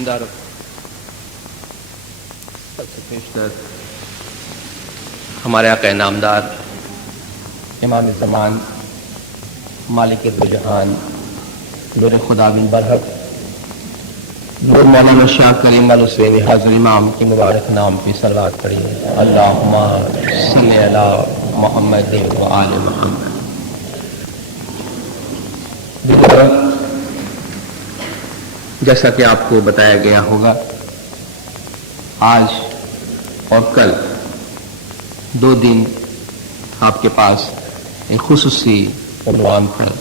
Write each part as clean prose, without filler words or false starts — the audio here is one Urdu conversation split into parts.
زندہ رہو. سب سے پیشتر ہمارے آقا نامدار امام زمان مالک دو جہان نور خدا بن برحق نور مولانا شاہ کریم الحسینی حاضر امام کی مبارک نام پہ صلوات پڑھیے. اللہم صلی علی محمد و آل محمد. جیسا کہ آپ کو بتایا گیا ہوگا، آج اور کل 2 دن آپ کے پاس ایک خصوصی عنوان پر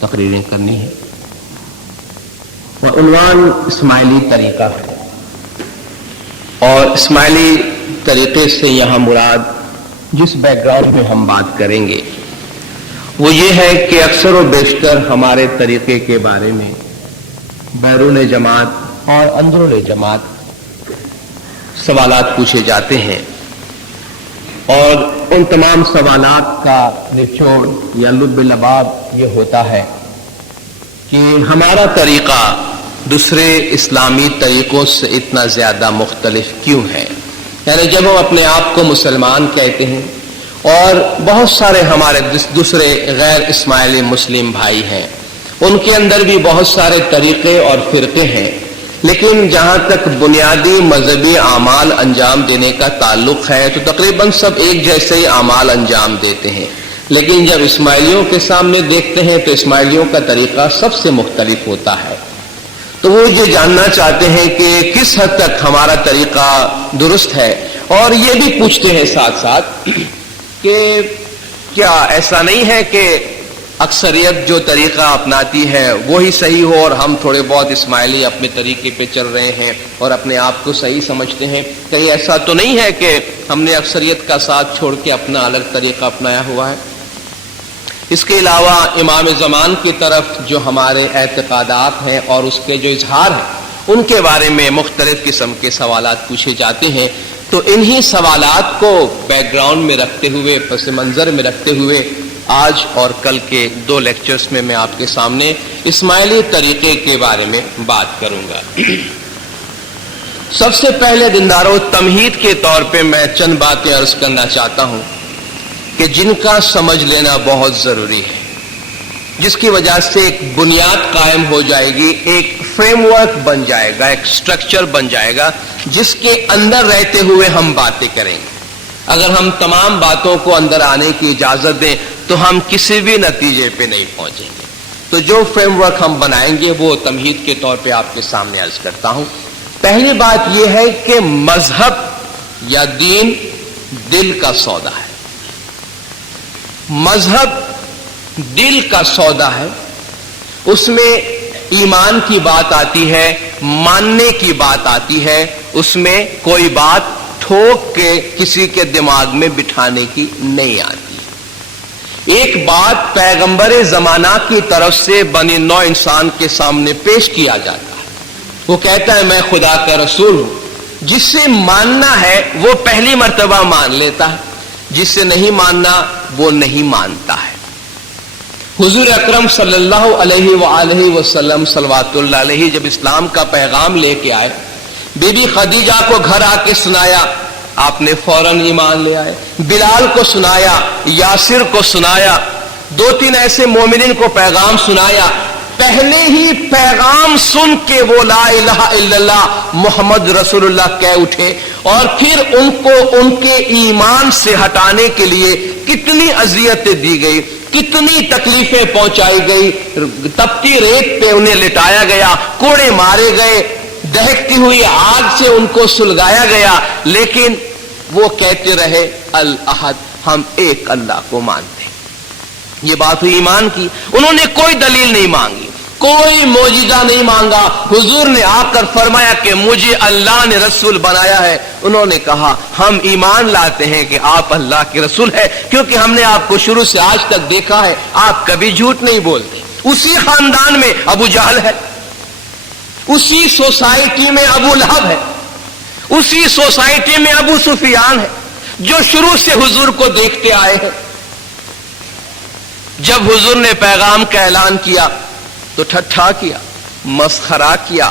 تقریریں کرنی ہے، اور عنوان اسماعیلی طریقہ ہے. اور اسماعیلی طریقے سے یہاں مراد جس بیک گراؤنڈ میں ہم بات کریں گے وہ یہ ہے کہ اکثر و بیشتر ہمارے طریقے کے بارے میں بیرون جماعت اور اندرون جماعت سوالات پوچھے جاتے ہیں، اور ان تمام سوالات کا نچوڑ یا لب لباب یہ ہوتا ہے کہ ہمارا طریقہ دوسرے اسلامی طریقوں سے اتنا زیادہ مختلف کیوں ہے. یعنی جب ہم اپنے آپ کو مسلمان کہتے ہیں اور بہت سارے ہمارے دوسرے غیر اسماعیلی مسلم بھائی ہیں، ان کے اندر بھی بہت سارے طریقے اور فرقے ہیں، لیکن جہاں تک بنیادی مذہبی اعمال انجام دینے کا تعلق ہے تو تقریباً سب ایک جیسے ہی اعمال انجام دیتے ہیں. لیکن جب اسماعیلیوں کے سامنے دیکھتے ہیں تو اسماعیلیوں کا طریقہ سب سے مختلف ہوتا ہے. تو وہ یہ جاننا چاہتے ہیں کہ کس حد تک ہمارا طریقہ درست ہے، اور یہ بھی پوچھتے ہیں ساتھ ساتھ کہ کیا ایسا نہیں ہے کہ اکثریت جو طریقہ اپناتی ہے وہی صحیح ہو اور ہم تھوڑے بہت اسماعیلی اپنے طریقے پہ چل رہے ہیں اور اپنے آپ کو صحیح سمجھتے ہیں. کہیں ایسا تو نہیں ہے کہ ہم نے اکثریت کا ساتھ چھوڑ کے اپنا الگ طریقہ اپنایا ہوا ہے. اس کے علاوہ امام زمان کی طرف جو ہمارے اعتقادات ہیں اور اس کے جو اظہار ہیں ان کے بارے میں مختلف قسم کے سوالات پوچھے جاتے ہیں. تو انہی سوالات کو بیک گراؤنڈ میں رکھتے ہوئے، پس منظر میں رکھتے ہوئے آج اور کل کے 2 لیکچرز میں میں آپ کے سامنے اسماعیلی طریقے کے بارے میں بات کروں گا. سب سے پہلے دینداروں، تمہید کے طور پہ میں چند باتیں عرض کرنا چاہتا ہوں کہ جن کا سمجھ لینا بہت ضروری ہے، جس کی وجہ سے ایک بنیاد قائم ہو جائے گی، ایک فریم ورک بن جائے گا، ایک سٹرکچر بن جائے گا جس کے اندر رہتے ہوئے ہم باتیں کریں گے. اگر ہم تمام باتوں کو اندر آنے کی اجازت دیں تو ہم کسی بھی نتیجے پہ نہیں پہنچیں گے. تو جو فریم ورک ہم بنائیں گے وہ تمہید کے طور پہ آپ کے سامنے عرض کرتا ہوں. پہلی بات یہ ہے کہ مذہب یا دین دل کا سودا ہے. مذہب دل کا سودا ہے، اس میں ایمان کی بات آتی ہے، ماننے کی بات آتی ہے، اس میں کوئی بات ٹھوک کے کسی کے دماغ میں بٹھانے کی نہیں آتی. ایک بات پیغمبر زمانہ کی طرف سے بنی نوع انسان کے سامنے پیش کیا جاتا ہے. وہ کہتا ہے میں خدا کا رسول ہوں. جس سے ماننا ہے وہ پہلی مرتبہ مان لیتا ہے، جس سے نہیں ماننا وہ نہیں مانتا ہے. حضور اکرم صلی اللہ علیہ وآلہ وسلم صلوات اللہ علیہ جب اسلام کا پیغام لے کے آئے، بی بی خدیجہ کو گھر آ کے سنایا، آپ نے فوراً ایمان لے آئے. بلال کو سنایا، یاسر کو سنایا، 2-3 ایسے مومنین کو پیغام سنایا. پہلے ہی پیغام سن کے وہ لا الہ الا اللہ محمد رسول اللہ کہہ اٹھے، اور پھر ان کو ان کے ایمان سے ہٹانے کے لیے کتنی اذیتیں دی گئی، کتنی تکلیفیں پہنچائی گئی. تپتی ریت پہ انہیں لٹایا گیا، کوڑے مارے گئے، دہکتی ہوئی آگ سے ان کو سلگایا گیا، لیکن وہ کہتے رہے الاحد، ہم ایک اللہ کو مانتے. یہ بات ہوئی ایمان کی. انہوں نے کوئی دلیل نہیں مانگی، کوئی معجزہ نہیں مانگا. حضور نے آ کر فرمایا کہ مجھے اللہ نے رسول بنایا ہے. انہوں نے کہا ہم ایمان لاتے ہیں کہ آپ اللہ کے رسول ہیں، کیونکہ ہم نے آپ کو شروع سے آج تک دیکھا ہے، آپ کبھی جھوٹ نہیں بولتے. اسی خاندان میں ابو جہل ہے، اسی سوسائٹی میں ابو لہب ہے، اسی سوسائٹی میں ابو سفیان ہے، جو شروع سے حضور کو دیکھتے آئے ہیں. جب حضور نے پیغام کا اعلان کیا تو ٹھٹھا کیا، مسخرہ کیا،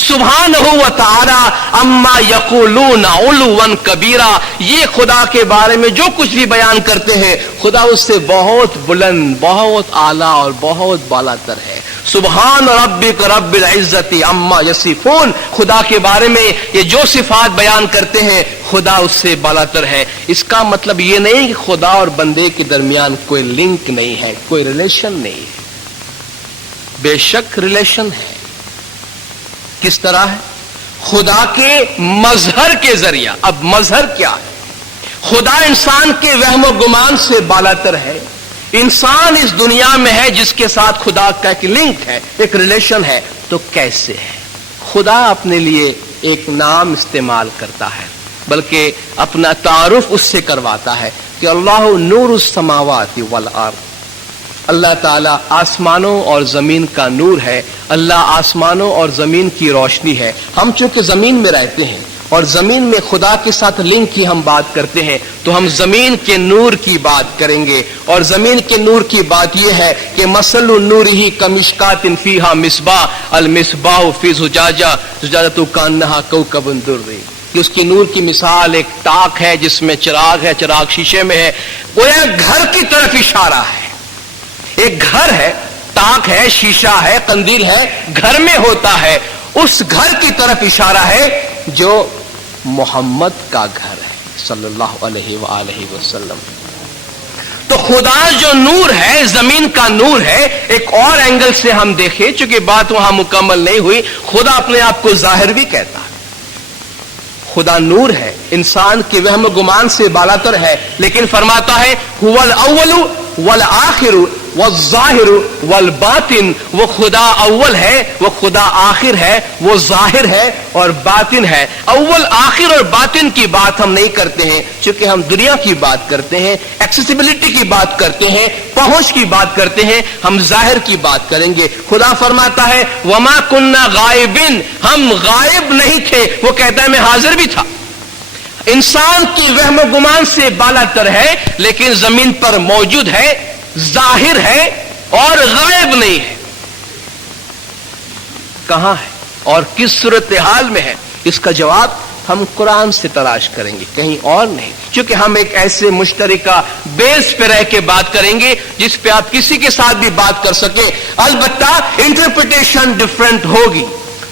سبحانہ و تعالی اما یقولون علوا کبیرا. یہ خدا کے بارے میں جو کچھ بھی بیان کرتے ہیں خدا اس سے بہت بلند، بہت اعلیٰ اور بہت بالا تر ہے. سبحان ربک رب العزت عما یصفون. خدا کے بارے میں یہ جو صفات بیان کرتے ہیں خدا اس سے بالا تر ہے. اس کا مطلب یہ نہیں کہ خدا اور بندے کے درمیان کوئی لنک نہیں ہے، کوئی ریلیشن نہیں ہے. بے شک ریلیشن ہے. کس طرح ہے؟ خدا کے مظہر کے ذریعہ. اب مظہر کیا ہے؟ خدا انسان کے وہم و گمان سے بالا تر ہے. انسان اس دنیا میں ہے جس کے ساتھ خدا کا ایک لنک ہے، ایک ریلیشن ہے. تو کیسے ہے؟ خدا اپنے لیے ایک نام استعمال کرتا ہے، بلکہ اپنا تعارف اس سے کرواتا ہے کہ اللہ نور السماوات والارض. اللہ تعالیٰ آسمانوں اور زمین کا نور ہے. اللہ آسمانوں اور زمین کی روشنی ہے. ہم چونکہ زمین میں رہتے ہیں اور زمین میں خدا کے ساتھ لنک کی ہم بات کرتے ہیں تو ہم زمین کے نور کی بات کریں گے. اور زمین کے نور کی بات یہ ہے کہ مثل نورہ کمشکات فیہا مصباح المصباح فی زجاجہ زجاجۃ کانہا کوکب درری. کہ اس کی نور کی مثال ایک ٹاک ہے جس میں چراغ ہے، چراغ شیشے میں ہے. وہ ایک گھر کی طرف اشارہ ہے. ایک گھر ہے، ٹاک ہے، شیشہ ہے، قندیل ہے، گھر میں ہوتا ہے. اس گھر کی طرف اشارہ ہے جو محمد کا گھر ہے صلی اللہ علیہ وآلہ وسلم. تو خدا جو نور ہے، زمین کا نور ہے. ایک اور اینگل سے ہم دیکھیں، چونکہ بات وہاں مکمل نہیں ہوئی، خدا اپنے آپ کو ظاہر بھی کہتا ہے. خدا نور ہے، انسان کے وہم گمان سے بالا تر ہے، لیکن فرماتا ہے هو الاول والآخر والظاہر والباطن. وہ خدا اول ہے، وہ خدا آخر ہے، وہ ظاہر ہے اور باطن ہے. اول، آخر اور باطن کی بات ہم نہیں کرتے ہیں چونکہ ہم دنیا کی بات کرتے ہیں، ایکسیسیبلٹی کی بات کرتے ہیں، پہنچ کی بات کرتے ہیں. ہم ظاہر کی بات کریں گے. خدا فرماتا ہے وما کننا غائبین، ہم غائب نہیں تھے. وہ کہتا ہے میں حاضر بھی تھا. انسان کی وہم و گمان سے بالا تر ہے لیکن زمین پر موجود ہے، ظاہر ہے اور غائب نہیں ہے. کہاں ہے اور کس صورتحال میں ہے؟ اس کا جواب ہم قرآن سے تلاش کریں گے، کہیں اور نہیں. چونکہ ہم ایک ایسے مشترکہ بیس پہ رہ کے بات کریں گے جس پہ آپ کسی کے ساتھ بھی بات کر سکیں. البتہ انٹرپریٹیشن ڈفرنٹ ہوگی،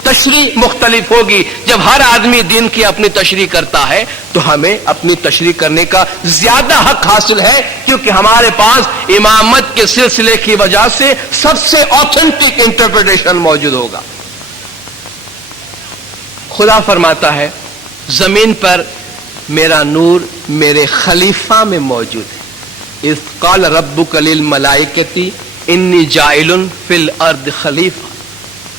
تشریح مختلف ہوگی. جب ہر آدمی دین کی اپنی تشریح کرتا ہے تو ہمیں اپنی تشریح کرنے کا زیادہ حق حاصل ہے، کیونکہ ہمارے پاس امامت کے سلسلے کی وجہ سے سب سے آتھینٹک انٹرپریٹیشن موجود ہوگا. خدا فرماتا ہے زمین پر میرا نور میرے خلیفہ میں موجود ہے. اذ قال ربک للملائکۃ انی جاعل فی الارض خلیفہ.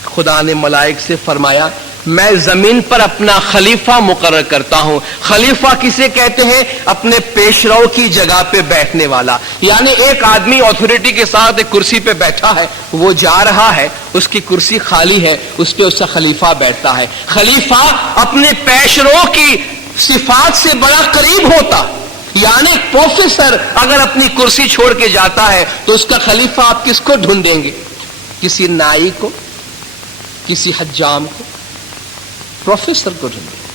خدا نے ملائک سے فرمایا میں زمین پر اپنا خلیفہ مقرر کرتا ہوں. خلیفہ کسے کہتے ہیں؟ اپنے پیشرو کی جگہ پہ بیٹھنے والا. یعنی ایک آدمی اتھارٹی کے ساتھ ایک کرسی پہ بیٹھا ہے، وہ جا رہا ہے، اس کی کرسی خالی ہے، اس پہ اس کا خلیفہ بیٹھتا ہے. خلیفہ اپنے پیشرو کی صفات سے بڑا قریب ہوتا. یعنی پروفیسر اگر اپنی کرسی چھوڑ کے جاتا ہے تو اس کا خلیفہ آپ کس کو ڈھونڈیں گے؟ کسی نائی کو، کسی حجام کو، پروفیسر کو ڈھونڈیں گے.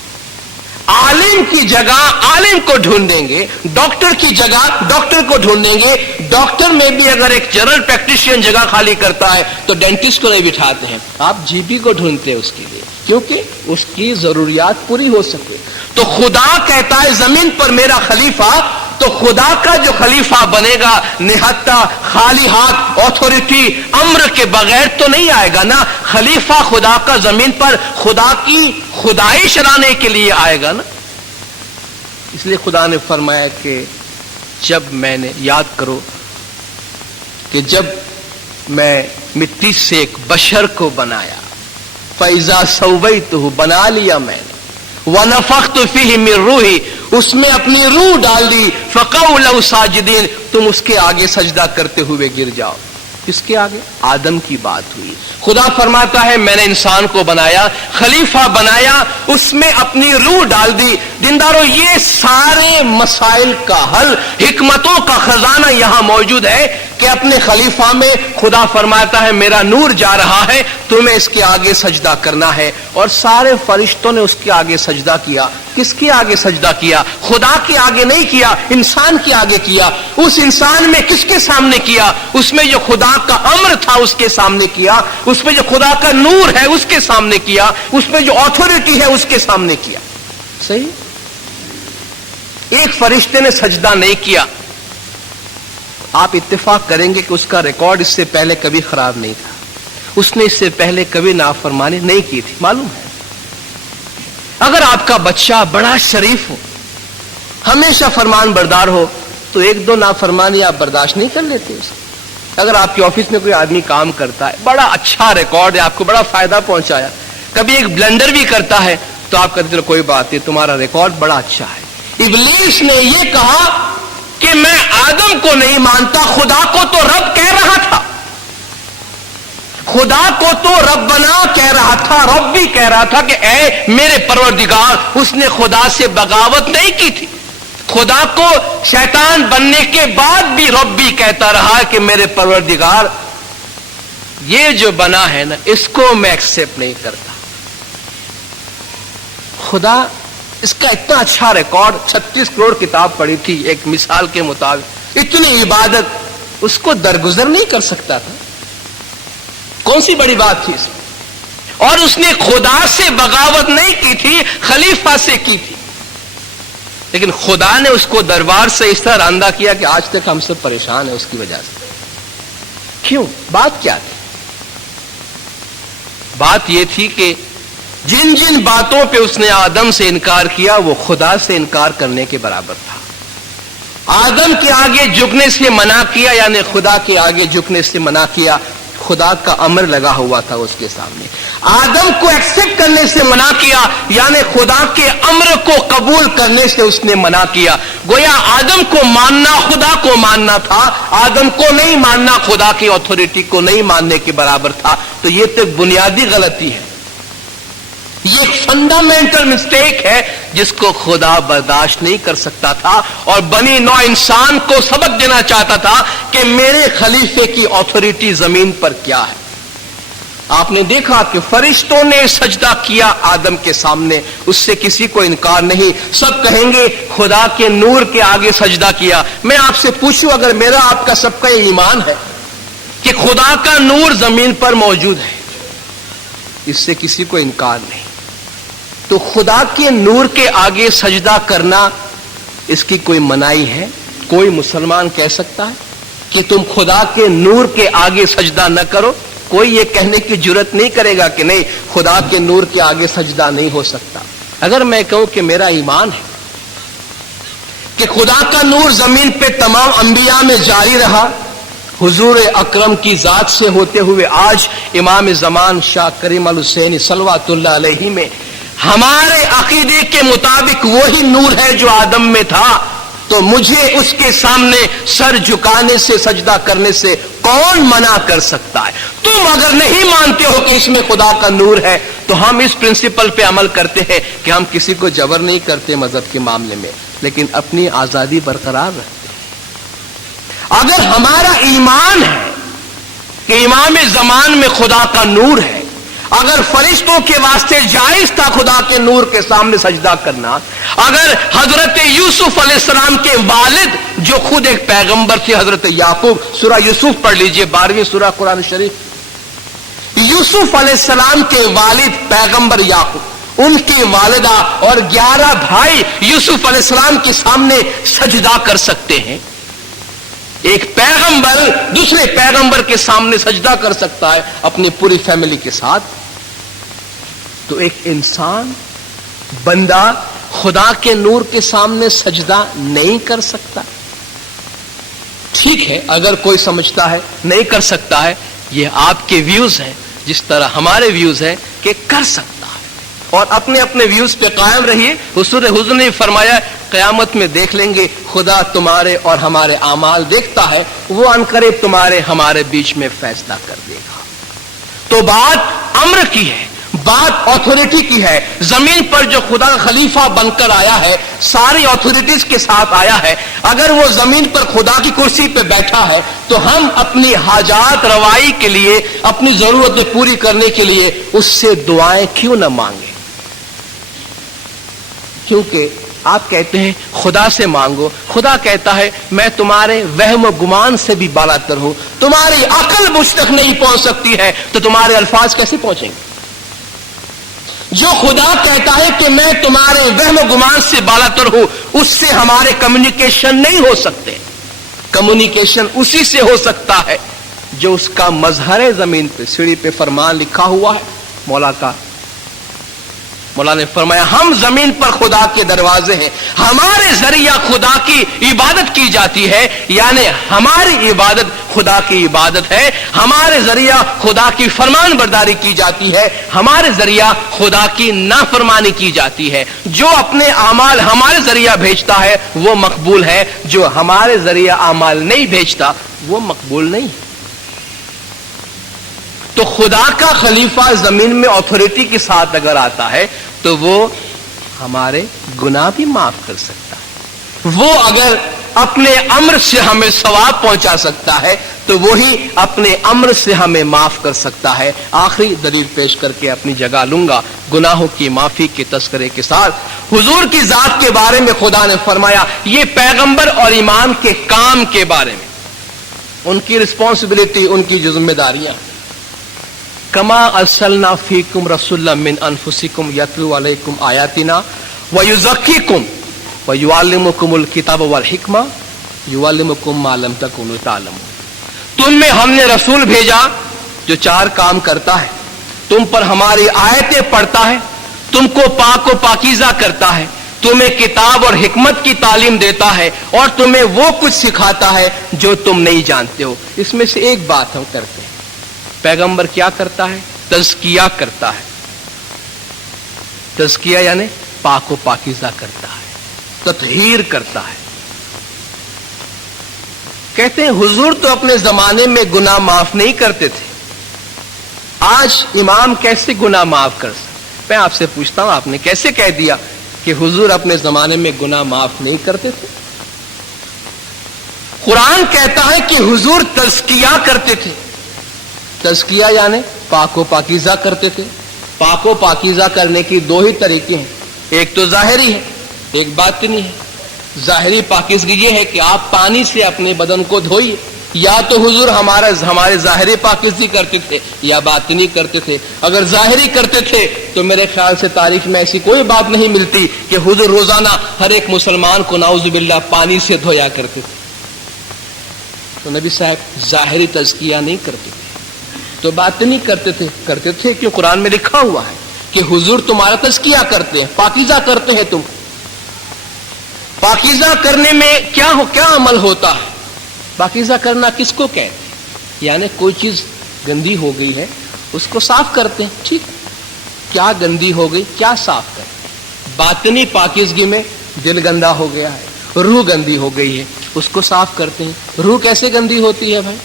عالم کی جگہ عالم کو ڈھونڈیں گے، ڈاکٹر کی جگہ ڈاکٹر کو ڈھونڈیں گے. ڈاکٹر میں بھی اگر ایک جنرل پریکٹیشین جگہ خالی کرتا ہے تو ڈینٹسٹ کو نہیں بٹھاتے ہیں، آپ جی پی کو ڈھونڈتے ہیں اس کے لیے، کیونکہ اس کی ضروریات پوری ہو سکے. تو خدا کہتا ہے زمین پر میرا خلیفہ. تو خدا کا جو خلیفہ بنے گا نہتا خالی ہاتھ اتھارٹی امر کے بغیر تو نہیں آئے گا نا. خلیفہ خدا کا زمین پر خدا کی خدائی چلانے کے لیے آئے گا نا. اس لیے خدا نے فرمایا کہ جب میں نے، یاد کرو کہ جب میں مٹی سے ایک بشر کو بنایا، فَإِذَا سَوَّيْتُهُ، بنا لیا میں نے، وَنَفَخْتُ فِيهِ مِن رُوحِي، اس میں اپنی روح ڈال دی، فَقَعُوا لَهُ سَاجِدِينَ، تم اس کے آگے سجدہ کرتے ہوئے گر جاؤ. کس کے آگے؟ آدم کی بات ہوئی. خدا فرماتا ہے میں نے انسان کو بنایا، خلیفہ بنایا، اس میں اپنی روح ڈال دی. دینداروں، یہ سارے مسائل کا حل، حکمتوں کا خزانہ یہاں موجود ہے کہ اپنے خلیفہ میں خدا فرماتا ہے میرا نور جا رہا ہے، تمہیں اس کے آگے سجدہ کرنا ہے. اور سارے فرشتوں نے اس کے آگے سجدہ کیا. کس کے آگے سجدہ کیا؟ خدا کے آگے نہیں کیا، انسان کے آگے کیا. اس انسان میں کس کے سامنے کیا؟ اس میں جو خدا کا امر تھا اس کے سامنے کیا، اس میں جو خدا کا نور ہے اس کے سامنے کیا، اس میں جو اتھارٹی ہے اس کے سامنے کیا. صحیح؟ ایک فرشتے نے سجدہ نہیں کیا. آپ اتفاق کریں گے کہ اس کا ریکارڈ اس سے پہلے کبھی خراب نہیں تھا، اس نے اس سے پہلے کبھی نافرمانی نہیں کی تھی. معلوم ہے اگر آپ کا بچہ بڑا شریف ہو، ہمیشہ فرمان بردار ہو، تو ایک دو نافرمانی آپ برداشت نہیں کر لیتے اس. اگر آپ کے آفس میں کوئی آدمی کام کرتا ہے، بڑا اچھا ریکارڈ ہے، آپ کو بڑا فائدہ پہنچایا، کبھی ایک بلنڈر بھی کرتا ہے، تو آپ کہتے ہیں کوئی بات نہیں، تمہارا ریکارڈ بڑا اچھا ہے. ابلیس نے یہ کہا کہ میں آدم کو نہیں مانتا، خدا کو تو رب کہہ رہا تھا، خدا کو تو ربنا کہہ رہا تھا، رب بھی کہہ رہا تھا کہ اے میرے پروردگار. اس نے خدا سے بغاوت نہیں کی تھی. خدا کو شیطان بننے کے بعد بھی رب بھی کہتا رہا کہ میرے پروردگار یہ جو بنا ہے نا اس کو میں ایکسپٹ نہیں کرتا. خدا اس کا اتنا اچھا ریکارڈ، 36 کروڑ کتاب پڑھی تھی ایک مثال کے مطابق، اتنی عبادت، اس کو درگزر نہیں کر سکتا تھا. کون سی بڑی بات تھی اس میں؟ اور اس نے خدا سے بغاوت نہیں کی تھی، خلیفہ سے کی تھی. لیکن خدا نے اس کو دربار سے اس طرح راندہ کیا کہ آج تک ہم سب پریشان ہیں اس کی وجہ سے. کیوں؟ بات کیا تھی؟ بات یہ تھی کہ جن جن باتوں پہ اس نے آدم سے انکار کیا وہ خدا سے انکار کرنے کے برابر تھا. آدم کے آگے جھکنے سے منع کیا یعنی خدا کے آگے جھکنے سے منع کیا. خدا کا امر لگا ہوا تھا اس کے سامنے. آدم کو ایکسپٹ کرنے سے منع کیا یعنی خدا کے امر کو قبول کرنے سے اس نے منع کیا. گویا آدم کو ماننا خدا کو ماننا تھا، آدم کو نہیں ماننا خدا کی اتھارٹی کو نہیں ماننے کے برابر تھا. تو یہ تو بنیادی غلطی ہے، یہ ایک فنڈامنٹل مسٹیک ہے جس کو خدا برداشت نہیں کر سکتا تھا اور بنی نوع انسان کو سبق دینا چاہتا تھا کہ میرے خلیفے کی اتھارٹی زمین پر کیا ہے. آپ نے دیکھا کہ فرشتوں نے سجدہ کیا آدم کے سامنے، اس سے کسی کو انکار نہیں. سب کہیں گے خدا کے نور کے آگے سجدہ کیا. میں آپ سے پوچھوں اگر میرا آپ کا سب کا یہ ایمان ہے کہ خدا کا نور زمین پر موجود ہے، اس سے کسی کو انکار نہیں، تو خدا کے نور کے آگے سجدہ کرنا اس کی کوئی منائی ہے؟ کوئی مسلمان کہہ سکتا ہے کہ تم خدا کے نور کے آگے سجدہ نہ کرو؟ کوئی یہ کہنے کی جرت نہیں کرے گا کہ نہیں خدا کے نور کے آگے سجدہ نہیں ہو سکتا. اگر میں کہوں کہ میرا ایمان ہے کہ خدا کا نور زمین پہ تمام انبیاء میں جاری رہا، حضور اکرم کی ذات سے ہوتے ہوئے آج امام زمان شاہ کریم الحسینی صلوات اللہ علیہ میں ہمارے عقیدے کے مطابق وہی نور ہے جو آدم میں تھا، تو مجھے اس کے سامنے سر جھکانے سے سجدہ کرنے سے کون منع کر سکتا ہے؟ تم اگر نہیں مانتے ہو کہ اس میں خدا کا نور ہے تو ہم اس پرنسپل پہ عمل کرتے ہیں کہ ہم کسی کو جبر نہیں کرتے مذہب کے معاملے میں، لیکن اپنی آزادی برقرار رکھتے ہیں. اگر ہمارا ایمان ہے کہ امام زمان میں خدا کا نور ہے، اگر فرشتوں کے واسطے جائز تھا خدا کے نور کے سامنے سجدہ کرنا، اگر حضرت یوسف علیہ السلام کے والد جو خود ایک پیغمبر تھے حضرت یعقوب، سورہ یوسف پڑھ لیجئے 12ویں سورہ قرآن شریف، یوسف علیہ السلام کے والد پیغمبر یعقوب، ان کی والدہ اور 11 بھائی یوسف علیہ السلام کے سامنے سجدہ کر سکتے ہیں. ایک پیغمبر دوسرے پیغمبر کے سامنے سجدہ کر سکتا ہے اپنی پوری فیملی کے ساتھ، تو ایک انسان بندہ خدا کے نور کے سامنے سجدہ نہیں کر سکتا. ٹھیک ہے اگر کوئی سمجھتا ہے نہیں کر سکتا ہے، یہ آپ کے ویوز ہیں، جس طرح ہمارے ویوز ہیں کہ کر سکتا ہے. اور اپنے اپنے ویوز پہ قائم رہیے. حضور نے فرمایا قیامت میں دیکھ لیں گے خدا تمہارے اور ہمارے اعمال دیکھتا ہے, وہ عنقریب تمہارے ہمارے بیچ میں فیصلہ کر دے گا. تو بات امر کی ہے, بات اتھارٹی کی ہے. زمین پر جو خدا کا خلیفہ بن کر آیا ہے, ساری اتھارٹیز کے ساتھ آیا ہے, اگر وہ زمین پر خدا کی کرسی پہ بیٹھا ہے تو ہم اپنی حاجات روائی کے لیے, اپنی ضرورتیں پوری کرنے کے لیے اس سے دعائیں کیوں نہ مانگیں؟ کیونکہ آپ کہتے ہیں خدا سے مانگو, خدا کہتا ہے میں تمہارے وہم و گمان سے بھی بالاتر ہوں, تمہاری عقل مجھ تک نہیں پہنچ سکتی ہے تو تمہارے الفاظ کیسے پہنچیں گے؟ جو خدا کہتا ہے کہ میں تمہارے وہم و گمان سے بالاتر ہوں, اس سے ہمارے کمیونیکیشن نہیں ہو سکتے. کمیونیکیشن اسی سے ہو سکتا ہے جو اس کا مظہر ہے. زمین پہ سیڑھی پہ فرمان لکھا ہوا ہے مولا کا. مولا نے فرمایا ہم زمین پر خدا کے دروازے ہیں, ہمارے ذریعہ خدا کی عبادت کی جاتی ہے, یعنی ہماری عبادت خدا کی عبادت ہے, ہمارے ذریعہ خدا کی فرمان برداری کی جاتی ہے, ہمارے ذریعہ خدا کی نافرمانی کی جاتی ہے. جو اپنے اعمال ہمارے ذریعہ بھیجتا ہے وہ مقبول ہے, جو ہمارے ذریعہ اعمال نہیں بھیجتا وہ مقبول نہیں. تو خدا کا خلیفہ زمین میں اتھارٹی کے ساتھ اگر آتا ہے تو وہ ہمارے گناہ بھی معاف کر سکتا ہے. وہ اگر اپنے امر سے ہمیں ثواب پہنچا سکتا ہے تو وہی اپنے امر سے ہمیں معاف کر سکتا ہے. آخری دلیل پیش کر کے اپنی جگہ لوں گا گناہوں کی معافی کے تذکرے کے ساتھ. حضور کی ذات کے بارے میں خدا نے فرمایا, یہ پیغمبر اور امام کے کام کے بارے میں, ان کی رسپانسبلٹی, ان کی جو ذمہ داریاں. کما ارسلنا فیکم رسولا من انفسکم یتلو علیکم آیاتنا ویزکیکم ویعلمکم الکتاب والحکمہ یعلمکم ما لم تکونوا تعلمون. تم میں ہم نے رسول بھیجا جو 4 کام کرتا ہے, تم پر ہماری آیتیں پڑھتا ہے, تم کو پاک و پاکیزہ کرتا ہے, تمہیں کتاب اور حکمت کی تعلیم دیتا ہے, اور تمہیں وہ کچھ سکھاتا ہے جو تم نہیں جانتے ہو. اس میں سے ایک بات ہم کرتے ہیں, پیغمبر کیا کرتا ہے؟ تزکیہ کرتا ہے. تزکیہ یعنی پاک و پاکیزہ کرتا ہے, تطہیر کرتا ہے. کہتے ہیں حضور تو اپنے زمانے میں گناہ معاف نہیں کرتے تھے, آج امام کیسے گناہ معاف کر سکتے؟ میں آپ سے پوچھتا ہوں, آپ نے کیسے کہہ دیا کہ حضور اپنے زمانے میں گناہ معاف نہیں کرتے تھے؟ قرآن کہتا ہے کہ حضور تزکیہ کرتے تھے. تزکیہ یعنی پاک و پاکیزہ کرتے تھے. پاک و پاکیزہ کرنے کی 2 ہی طریقے ہیں, ایک تو ظاہری ہے, ایک باطنی ہے. ظاہری پاکیزگی یہ ہے کہ آپ پانی سے اپنے بدن کو دھوئیے, یا تو حضور ہمارے ظاہری پاکیزگی کرتے تھے یا باطنی کرتے تھے. اگر ظاہری کرتے تھے تو میرے خیال سے تاریخ میں ایسی کوئی بات نہیں ملتی کہ حضور روزانہ ہر ایک مسلمان کو نعوذ باللہ پانی سے دھویا کرتے تھے. تو نبی صاحب ظاہری تزکیہ نہیں کرتے تھے, تو باطنی کرتے تھے کہ قرآن میں لکھا ہوا ہے کہ حضور تمہارا تزکیہ کرتے ہیں, پاکیزہ کرتے ہیں. تم پاکیزہ کرنے میں کیا عمل ہوتا ہے؟ پاکیزہ کرنا کس کو کہتے ہیں؟ یعنی کوئی چیز گندی ہو گئی ہے اس کو صاف کرتے ہیں. ٹھیک, کیا گندی ہو گئی, کیا صاف کریں؟ باطنی پاکیزگی میں دل گندا ہو گیا ہے, روح گندی ہو گئی ہے, اس کو صاف کرتے ہیں. روح کیسے گندی ہوتی ہے بھائی؟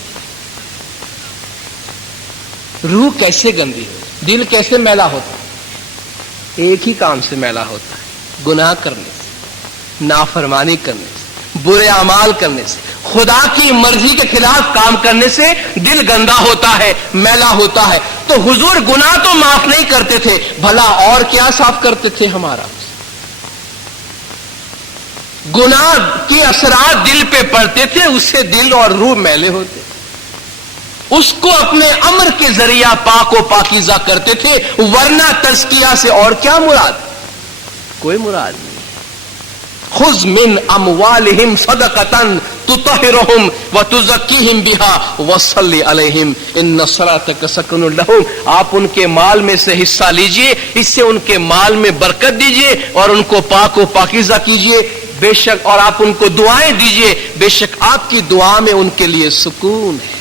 روح کیسے گندی ہے؟ دل کیسے میلا ہوتا ہے؟ ایک ہی کام سے میلا ہوتا ہے, گناہ کرنے سے, نافرمانی کرنے سے, برے اعمال کرنے سے, خدا کی مرضی کے خلاف کام کرنے سے دل گندا ہوتا ہے, میلا ہوتا ہے. تو حضور گناہ تو معاف نہیں کرتے تھے, بھلا اور کیا صاف کرتے تھے ہمارا؟ گناہ کے اثرات دل پہ پڑتے تھے, اس سے دل اور روح میلے ہوتے, اس کو اپنے امر کے ذریعہ پاک و پاکیزہ کرتے تھے. ورنہ تزکیہ سے اور کیا مراد؟ کوئی مراد نہیں. خذ من اموالہم صدقۃ تطہرہم وتزکیہم بہا وصلی علیہم ان صلاتک سکن لہم. آپ ان کے مال میں سے حصہ لیجئے, اس سے ان کے مال میں برکت دیجئے اور ان کو پاک و پاکیزہ کیجئے. بے شک, اور آپ ان کو دعائیں دیجئے, بے شک آپ کی دعا میں ان کے لیے سکون ہے.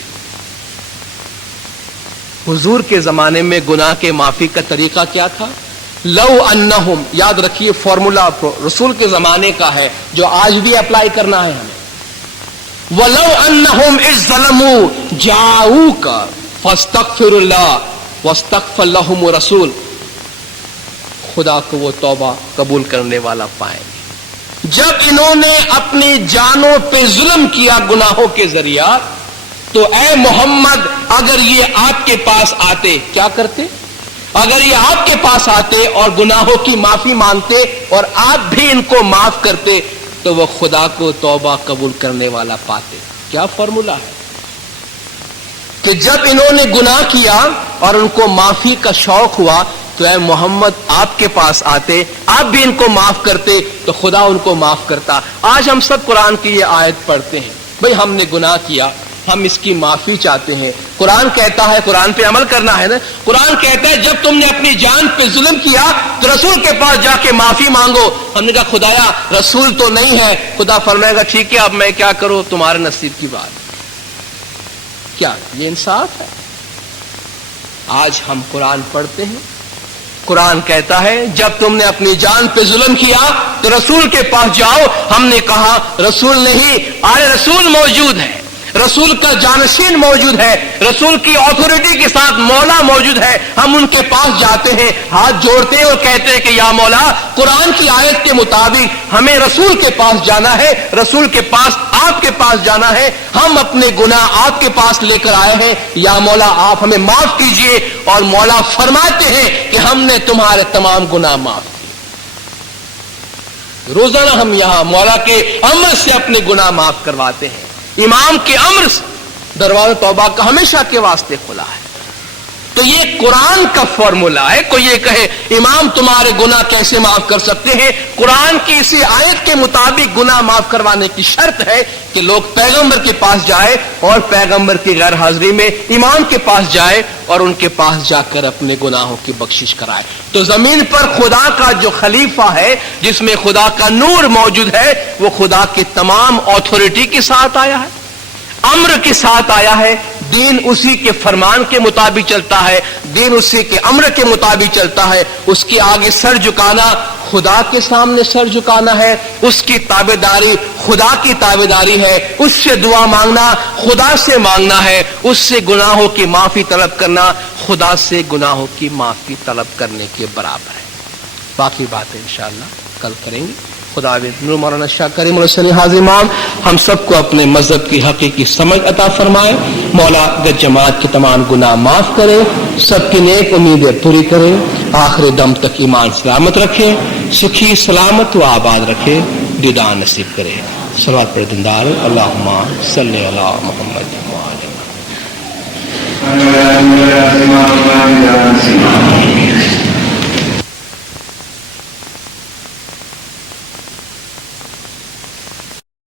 حضور کے زمانے میں گناہ کے معافی کا طریقہ کیا تھا؟ لو انہم، یاد رکھیے فارمولا رسول کے زمانے کا ہے جو آج بھی اپلائی کرنا ہے ہمیں. وَلَوْ أَنَّهُمْ إِذْ ظَلَمُوا جَاءُوكَ فَاسْتَغْفِرُوا اللَّهَ وَاسْتَغْفَرَ لَهُمُ الرَّسُولُ، خدا کو وہ توبہ قبول کرنے والا پائیں گے. جب انہوں نے اپنی جانوں پہ ظلم کیا گناہوں کے ذریعہ، تو اے محمد اگر یہ آپ کے پاس آتے کیا کرتے؟ اگر یہ آپ کے پاس آتے اور گناہوں کی معافی مانگتے اور آپ بھی ان کو معاف کرتے تو وہ خدا کو توبہ قبول کرنے والا پاتے. کیا فارمولا ہے کہ جب انہوں نے گناہ کیا اور ان کو معافی کا شوق ہوا تو اے محمد آپ کے پاس آتے، آپ بھی ان کو معاف کرتے تو خدا ان کو معاف کرتا. آج ہم سب قرآن کی یہ آیت پڑھتے ہیں، بھئی ہم نے گناہ کیا، ہم اس کی معافی چاہتے ہیں. قرآن کہتا ہے قرآن پہ عمل کرنا ہے نا. قرآن کہتا ہے جب تم نے اپنی جان پہ ظلم کیا تو رسول کے پاس جا کے معافی مانگو. ہم نے کہا خدایا رسول تو نہیں ہے. خدا فرمائے گا ٹھیک ہے اب میں کیا کروں، تمہارے نصیب کی بات. کیا یہ انصاف ہے؟ آج ہم قرآن پڑھتے ہیں، قرآن کہتا ہے جب تم نے اپنی جان پہ ظلم کیا تو رسول کے پاس جاؤ. ہم نے کہا رسول نہیں، آج رسول موجود ہے، رسول کا جانشین موجود ہے، رسول کی اتھارٹی کے ساتھ مولا موجود ہے. ہم ان کے پاس جاتے ہیں، ہاتھ جوڑتے ہیں اور کہتے ہیں کہ یا مولا قرآن کی آیت کے مطابق ہمیں رسول کے پاس جانا ہے، رسول کے پاس آپ کے پاس جانا ہے. ہم اپنے گناہ آپ کے پاس لے کر آئے ہیں، یا مولا آپ ہمیں معاف کیجئے. اور مولا فرماتے ہیں کہ ہم نے تمہارے تمام گناہ معاف کیے. روزانہ ہم یہاں مولا کے امر سے اپنے گناہ معاف کرواتے ہیں. امام کے امر سے دروازہ توبہ کا ہمیشہ کے واسطے کھلا ہے. تو یہ قرآن کا فارمولا ہے. کوئی یہ کہے امام تمہارے گناہ کیسے معاف کر سکتے ہیں؟ قرآن کی اسی آیت کے مطابق گناہ معاف کروانے کی شرط ہے کہ لوگ پیغمبر کے پاس جائے اور پیغمبر کی غیر حاضری میں امام کے پاس جائے اور ان کے پاس جا کر اپنے گناہوں کی بخشش کرائے. تو زمین پر خدا کا جو خلیفہ ہے جس میں خدا کا نور موجود ہے وہ خدا کی تمام اتھارٹی کے ساتھ آیا ہے، امر کے ساتھ آیا ہے. دین اسی کے فرمان کے مطابق چلتا ہے، دین اسی کے امر کے مطابق چلتا ہے. اس کے آگے سر جھکانا خدا کے سامنے سر جھکانا ہے، اس کی تابعداری خدا کی تابعداری ہے، اس سے دعا مانگنا خدا سے مانگنا ہے، اس سے گناہوں کی معافی طلب کرنا خدا سے گناہوں کی معافی طلب کرنے کے برابر ہے. باقی باتیں انشاءاللہ کل کریں گے. خدا مولانا شاہ کریم علیہ حاضر امام ہم سب کو اپنے مذہب کی حقیقی سمجھ عطا فرمائے. مولا اگر جماعت کے تمام گناہ معاف کرے، سب کی نیک امیدیں پوری کرے، آخر دم تک ایمان سلامت رکھے، سکھی سلامت و آباد رکھے، دیدان نصیب کرے. صلوات پر دیندار اللہم صلی علی محمد. Amen.